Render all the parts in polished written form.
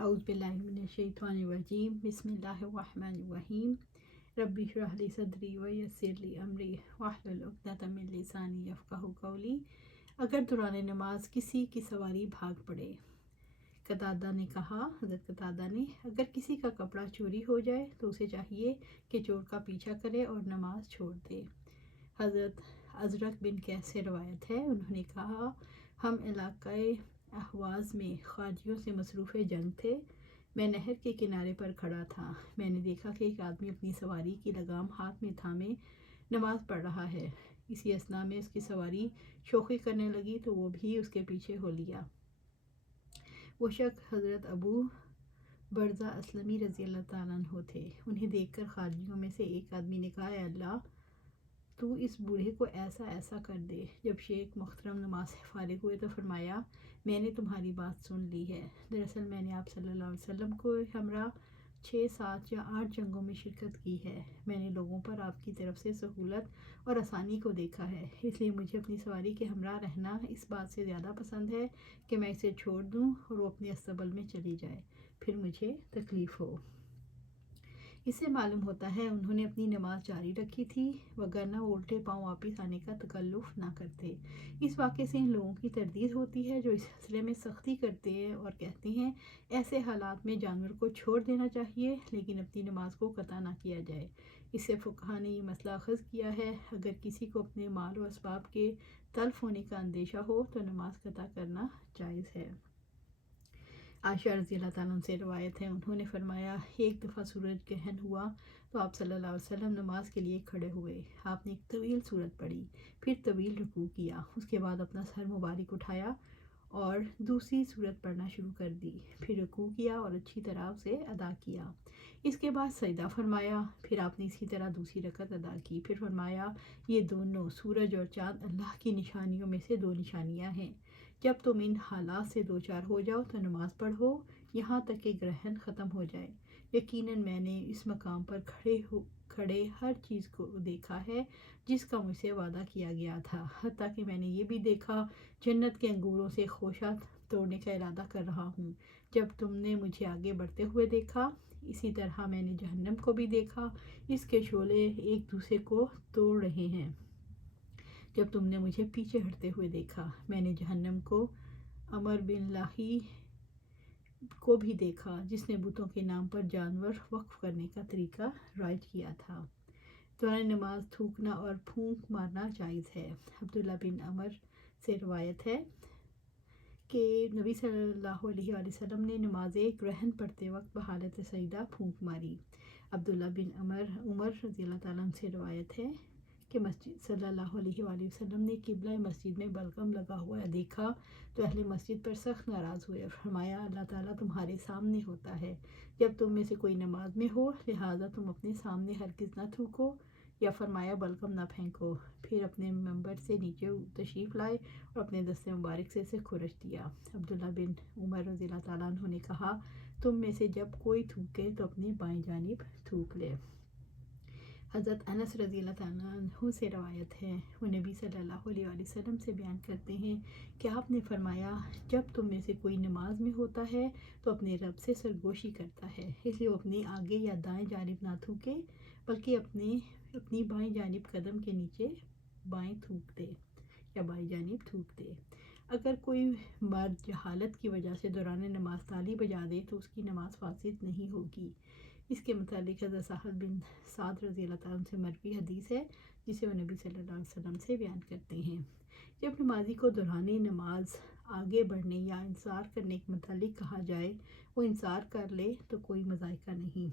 اعوذ باللہ من الشیطان الرجیم بسم اللہ الرحمن الرحیم ربی اشرح لی صدری ویسر لی امری واحلل عقدۃ من لسانی یفقہوا قولی۔ اگر دوران نماز کسی کی سواری بھاگ پڑے۔ قتادہ نے کہا، حضرت قتادہ نے، اگر کسی کا کپڑا چوری ہو جائے تو اسے چاہیے کہ چور کا پیچھا کرے اور نماز چھوڑ دے۔ حضرت ازرق بن قیس سے روایت ہے، انہوں نے کہا، ہم علاقۂ احواز میں خارجیوں سے مصروف جنگ تھے۔ میں نہر کے کنارے پر کھڑا تھا۔ میں نے دیکھا کہ ایک آدمی اپنی سواری کی لگام ہاتھ میں تھامے نماز پڑھ رہا ہے۔ اسی اثنا میں اس کی سواری شوخی کرنے لگی تو وہ بھی اس کے پیچھے ہو لیا۔ وہ شخص حضرت ابو برزہ اسلمی رضی اللہ تعالیٰ عنہ تھے۔ انہیں دیکھ کر خارجیوں میں سے ایک آدمی نے کہا، اے اللہ، تو اس بوڑھے کو ایسا ایسا کر دے۔ جب شیخ محترم نماز سے فارغ ہوئے تو فرمایا، میں نے تمہاری بات سن لی ہے۔ دراصل میں نے آپ صلی اللہ علیہ وسلم کو ہمراہ 6، 7 یا 8 جنگوں میں شرکت کی ہے۔ میں نے لوگوں پر آپ کی طرف سے سہولت اور آسانی کو دیکھا ہے، اس لیے مجھے اپنی سواری کے ہمراہ رہنا اس بات سے زیادہ پسند ہے کہ میں اسے چھوڑ دوں اور وہ اپنے استبل میں چلی جائے، پھر مجھے تکلیف ہو۔ اس سے معلوم ہوتا ہے انہوں نے اپنی نماز جاری رکھی تھی، وگرنہ وہ الٹے پاؤں واپس آنے کا تکلف نہ کرتے۔ اس واقعے سے ان لوگوں کی تردید ہوتی ہے جو اس سلسلے میں سختی کرتے ہیں اور کہتے ہیں ایسے حالات میں جانور کو چھوڑ دینا چاہیے لیکن اپنی نماز کو قطع نہ کیا جائے۔ اس سے فقہا نے یہ مسئلہ اخذ کیا ہے، اگر کسی کو اپنے مال و اسباب کے تلف ہونے کا اندیشہ ہو تو نماز قطع کرنا جائز ہے۔ عائشہ رضی اللہ تعالیٰ عنہ سے روایت ہے، انہوں نے فرمایا، ایک دفعہ سورج گرہن ہوا تو آپ صلی اللہ علیہ وسلم نماز کے لیے کھڑے ہوئے۔ آپ نے ایک طویل سورت پڑھی، پھر طویل رکوع کیا، اس کے بعد اپنا سر مبارک اٹھایا اور دوسری سورت پڑھنا شروع کر دی، پھر رکوع کیا اور اچھی طرح اسے ادا کیا۔ اس کے بعد سجدہ فرمایا، پھر آپ نے اسی طرح دوسری رکعت ادا کی، پھر فرمایا، یہ دونوں سورج اور چاند اللہ کی نشانیوں میں سے 2 نشانیاں ہیں۔ جب تم ان حالات سے دوچار ہو جاؤ تو نماز پڑھو یہاں تک کہ گرہن ختم ہو جائے۔ یقیناً میں نے اس مقام پر کھڑے ہر چیز کو دیکھا ہے جس کا مجھ سے وعدہ کیا گیا تھا، حتیٰ کہ میں نے یہ بھی دیکھا جنت کے انگوروں سے خوشہ توڑنے کا ارادہ کر رہا ہوں۔ جب تم نے مجھے آگے بڑھتے ہوئے دیکھا، اسی طرح میں نے جہنم کو بھی دیکھا، اس کے شعلے ایک دوسرے کو توڑ رہے ہیں۔ جب تم نے مجھے پیچھے ہٹتے ہوئے دیکھا، میں نے جہنم کو عمر بن لاہی کو بھی دیکھا جس نے بتوں کے نام پر جانور وقف کرنے کا طریقہ رائج کیا تھا۔ دوران نماز تھوکنا اور پھونک مارنا جائز ہے۔ عبداللہ بن عمر سے روایت ہے کہ نبی صلی اللہ علیہ وآلہ وسلم نے نماز گرہن پڑھتے وقت بحالت سجدہ پھونک ماری۔ عبداللہ بن عمر رضی اللہ تعالیٰ عنہ سے روایت ہے کہ مسجد صلی اللہ علیہ وآلہ وسلم نے قبلہ مسجد میں بلغم لگا ہوا دیکھا تو اہل مسجد پر سخت ناراض ہوئے اور فرمایا، اللہ تعالیٰ تمہارے سامنے ہوتا ہے، جب تم میں سے کوئی نماز میں ہو، لہٰذا تم اپنے سامنے ہرگز نہ تھوکو، یا فرمایا بلغم نہ پھینکو۔ پھر اپنے منبر سے نیچے تشریف لائے اور اپنے دست مبارک سے اسے کھرچ دیا۔ عبداللہ بن عمر رضی اللہ تعالیٰ عنہ نے کہا، تم میں سے جب کوئی تھوکے تو اپنی بائیں جانب تھوک لے۔ حضرت انس رضی اللہ تعالیٰ عنہ سے روایت ہے، وہ نبی صلی اللہ علیہ وآلہ وسلم سے بیان کرتے ہیں کہ آپ نے فرمایا، جب تم میں سے کوئی نماز میں ہوتا ہے تو اپنے رب سے سرگوشی کرتا ہے، اس لیے وہ اپنی آگے یا دائیں جانب نہ تھوکے بلکہ اپنی بائیں جانب قدم کے نیچے بائیں تھوک دے یا بائیں جانب تھوک دے۔ اگر کوئی مرد جہالت کی وجہ سے دوران نماز تالی بجا دے تو اس کی نماز فاسد نہیں ہوگی۔ اس کے متعلق حضرت سہل بن سعد رضی اللہ تعالیٰ عنہ سے مروی حدیث ہے جسے وہ نبی صلی اللہ علیہ وسلم سے بیان کرتے ہیں۔ جب نمازی کو دوران نماز آگے بڑھنے یا انصار کرنے کے متعلق کہا جائے وہ انصار کر لے تو کوئی مضائقہ نہیں۔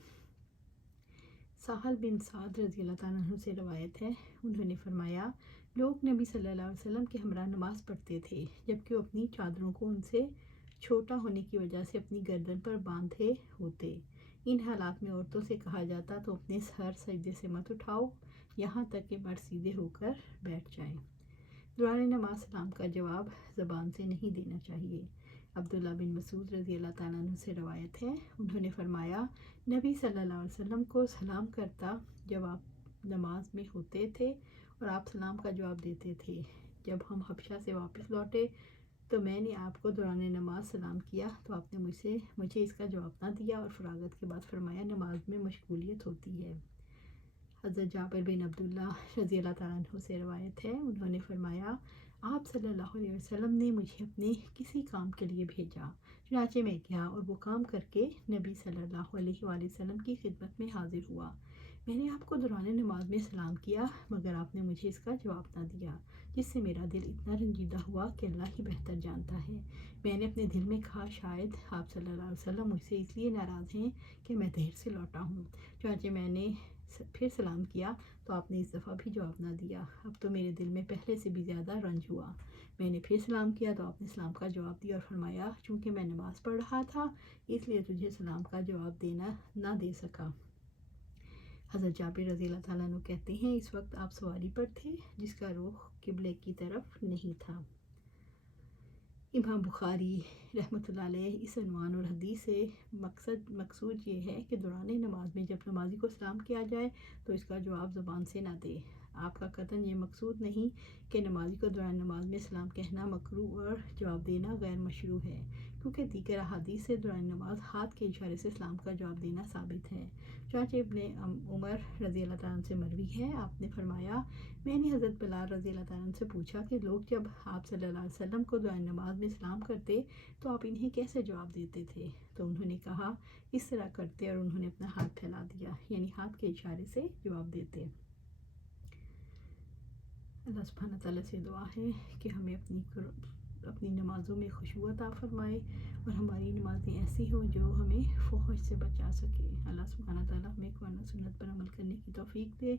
سہل بن سعد رضی اللہ تعالیٰ عنہ سے روایت ہے، انہوں نے فرمایا، لوگ نبی صلی اللہ علیہ وسلم کے ہمراہ نماز پڑھتے تھے جبکہ وہ اپنی چادروں کو ان سے چھوٹا ہونے کی وجہ سے اپنی گردن پر باندھے ہوتے۔ ان حالات میں عورتوں سے کہا جاتا تو اپنے سر سجدے سے مت اٹھاؤ یہاں تک کہ مرد سیدھے ہو کر بیٹھ جائیں۔ دوران نماز سلام کا جواب زبان سے نہیں دینا چاہیے۔ عبداللہ بن مسعود رضی اللہ تعالیٰ عنہ سے روایت ہے، انہوں نے فرمایا، نبی صلی اللہ علیہ وسلم کو سلام کرتا جب آپ نماز میں ہوتے تھے اور آپ سلام کا جواب دیتے تھے۔ جب ہم حبشہ سے واپس لوٹے تو میں نے آپ کو دوران نماز سلام کیا تو آپ نے مجھے اس کا جواب نہ دیا اور فراغت کے بعد فرمایا نماز میں مشغولیت ہوتی ہے۔ حضرت جابر بن عبداللہ رضی اللہ تعالیٰ عنہ سے روایت ہے، انہوں نے فرمایا آپ صلی اللہ علیہ وسلم نے مجھے اپنے کسی کام کے لیے بھیجا، چنانچہ میں گیا اور وہ کام کر کے نبی صلی اللہ علیہ وآلہ وسلم کی خدمت میں حاضر ہوا۔ میں نے آپ کو دوران نماز میں سلام کیا مگر آپ نے مجھے اس کا جواب نہ دیا، جس سے میرا دل اتنا رنجیدہ ہوا کہ اللہ ہی بہتر جانتا ہے۔ میں نے اپنے دل میں کہا شاید آپ صلی اللہ علیہ وسلم مجھ سے اس لیے ناراض ہیں کہ میں دیر سے لوٹا ہوں۔ چنانچہ میں نے پھر سلام کیا تو آپ نے اس دفعہ بھی جواب نہ دیا۔ اب تو میرے دل میں پہلے سے بھی زیادہ رنج ہوا۔ میں نے پھر سلام کیا تو آپ نے سلام کا جواب دیا اور فرمایا چونکہ میں نماز پڑھ رہا تھا اس لیے تجھے سلام کا جواب نہ دے سکا۔ حضرت جابر رضی اللہ تعالیٰ عنہ کہتے ہیں اس وقت آپ سواری پر تھے جس کا رخ قبلے کی طرف نہیں تھا۔ امام بخاری رحمۃ اللہ علیہ اس عنوان اور حدیث سے مقصود یہ ہے کہ دوران نماز میں جب نمازی کو سلام کیا جائے تو اس کا جواب زبان سے نہ دے۔ آپ کا قطعاً یہ مقصود نہیں کہ نمازی کو دوران نماز میں سلام کہنا مکروہ اور جواب دینا غیر مشروع ہے، کیونکہ دیگر احادیث سے دوران نماز ہاتھ کے اشارے سے سلام کا جواب دینا ثابت ہے۔ چنانچہ ابن عمر رضی اللہ تعالیٰ عنہ سے مروی ہے، آپ نے فرمایا میں نے حضرت بلال رضی اللہ تعالیٰ عنہ سے پوچھا کہ لوگ جب آپ صلی اللہ علیہ وسلم کو دوران نماز میں سلام کرتے تو آپ انہیں کیسے جواب دیتے تھے؟ تو انہوں نے کہا اس طرح کرتے اور انہوں نے اپنا ہاتھ پھیلا دیا، یعنی ہاتھ کے اشارے سے جواب دیتے۔ اللہ سبحانہ تعالیٰ سے دعا ہے کہ ہمیں اپنی نمازوں میں خشوع عطا فرمائے اور ہماری نمازیں ایسی ہوں جو ہمیں فحش سے بچا سکے۔ اللہ سبحانہ تعالیٰ ہمیں قرآن و سنت پر عمل کرنے کی توفیق دے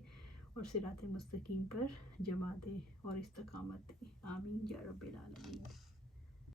اور صراط مستقیم پر جمع دے اور استقامت دے، آمین یا رب العالمین۔